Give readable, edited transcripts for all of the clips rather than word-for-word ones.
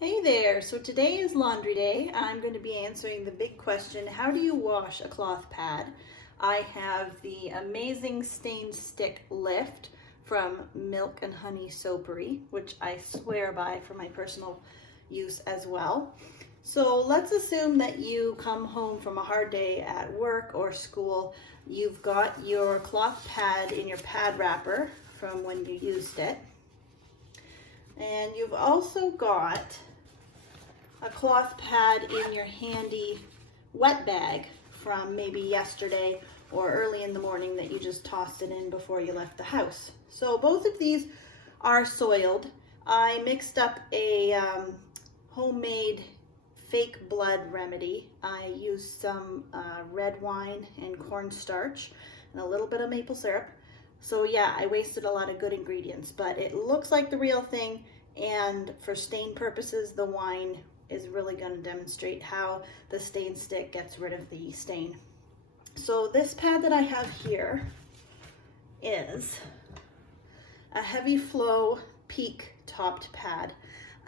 Hey there, so today is laundry day. I'm going to be answering the big question, how do you wash a cloth pad? I have the amazing stain stick lift from MilkHoneySoapery, which I swear by for my personal use as well. So let's assume that you come home from a hard day at work or school. You've got your cloth pad in your pad wrapper from when you used it. And you've also got a cloth pad in your handy wet bag from maybe yesterday or early in the morning that you just tossed it in before you left the house. So both of these are soiled. I mixed up a homemade fake blood remedy. I used some red wine and cornstarch and a little bit of maple syrup. So yeah, I wasted a lot of good ingredients, but it looks like the real thing, and for stain purposes, the wine is really going to demonstrate how the stain stick gets rid of the stain. So this pad that I have here is a heavy flow peak topped pad.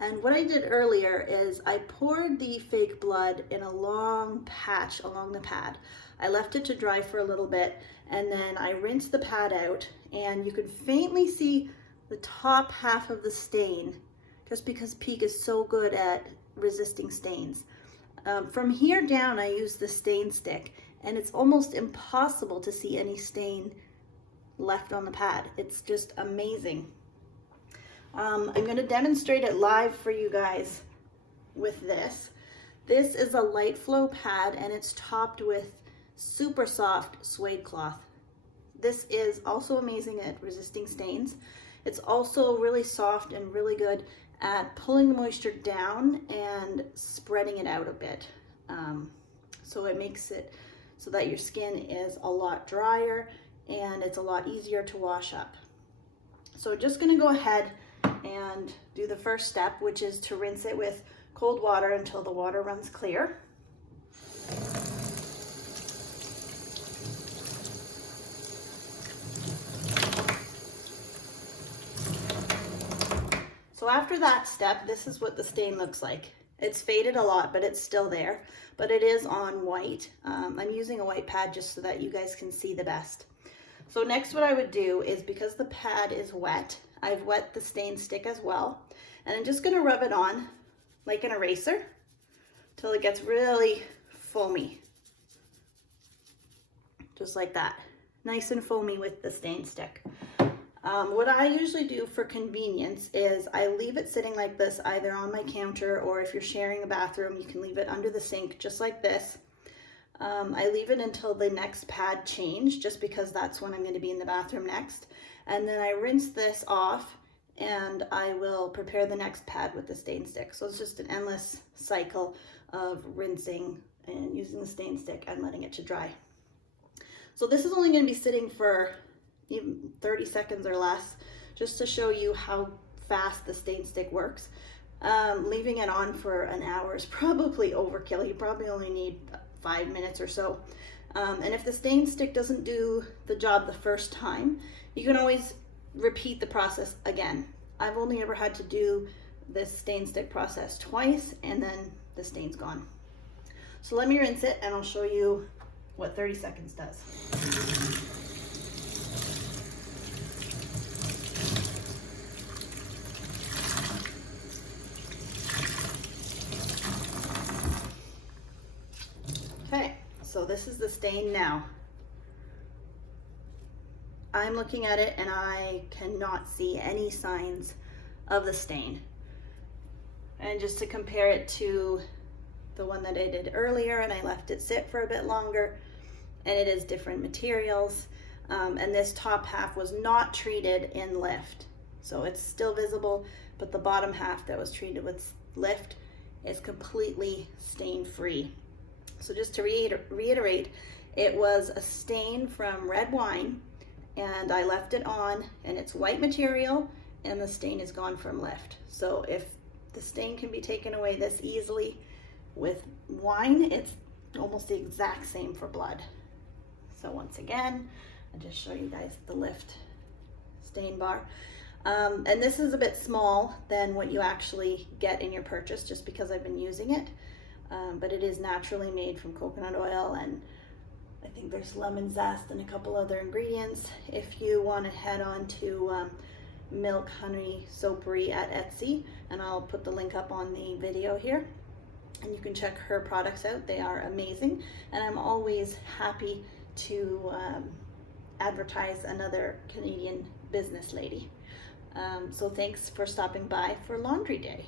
And what I did earlier is I poured the fake blood in a long patch along the pad. I left it to dry for a little bit, and then I rinsed the pad out, and you could faintly see the top half of the stain just because Peak is so good at resisting stains. From here down, I use the stain stick, and it's almost impossible to see any stain left on the pad. It's just amazing. I'm going to demonstrate it live for you guys with this. This is a light flow pad, and it's topped with super soft suede cloth. This is also amazing at resisting stains. It's also really soft and really good at pulling the moisture down and spreading it out a bit. So it makes it so that your skin is a lot drier and it's a lot easier to wash up. So just gonna go ahead and do the first step, which is to rinse it with cold water until the water runs clear. So after that step, this is what the stain looks like. It's faded a lot, but it's still there, but it is on white. I'm using a white pad just so that you guys can see the best. So next what I would do is, because the pad is wet, I've wet the stain stick as well, and I'm just gonna rub it on like an eraser till it gets really foamy. Just like that, nice and foamy with the stain stick. What I usually do for convenience is I leave it sitting like this, either on my counter, or if you're sharing a bathroom, you can leave it under the sink just like this. I leave it until the next pad change, just because that's when I'm going to be in the bathroom next. And then I rinse this off, and I will prepare the next pad with the stain stick. So it's just an endless cycle of rinsing and using the stain stick and letting it to dry. So this is only going to be sitting for even 30 seconds or less, just to show you how fast the stain stick works. Leaving it on for an hour is probably overkill. You probably only need 5 minutes or so. And if the stain stick doesn't do the job the first time, you can always repeat the process again. I've only ever had to do this stain stick process twice, and then the stain's gone. So let me rinse it, and I'll show you what 30 seconds does. Okay, so this is the stain now. I'm looking at it and I cannot see any signs of the stain. And just to compare it to the one that I did earlier, and I left it sit for a bit longer, and it is different materials. And this top half was not treated in lift. So it's still visible, but the bottom half that was treated with lift is completely stain free. So just to reiterate, it was a stain from red wine, and I left it on, and it's white material, and the stain is gone from lift. So if the stain can be taken away this easily with wine, it's almost the exact same for blood. So once again, I'll just show you guys the lift stain bar. And this is a bit small than what you actually get in your purchase, just because I've been using it. But it is naturally made from coconut oil, and I think there's lemon zest and a couple other ingredients. If you want to head on to MilkHoneySoapery at Etsy, and I'll put the link up on the video here, and you can check her products out. They are amazing, and I'm always happy to advertise another Canadian business lady. So thanks for stopping by for Laundry Day.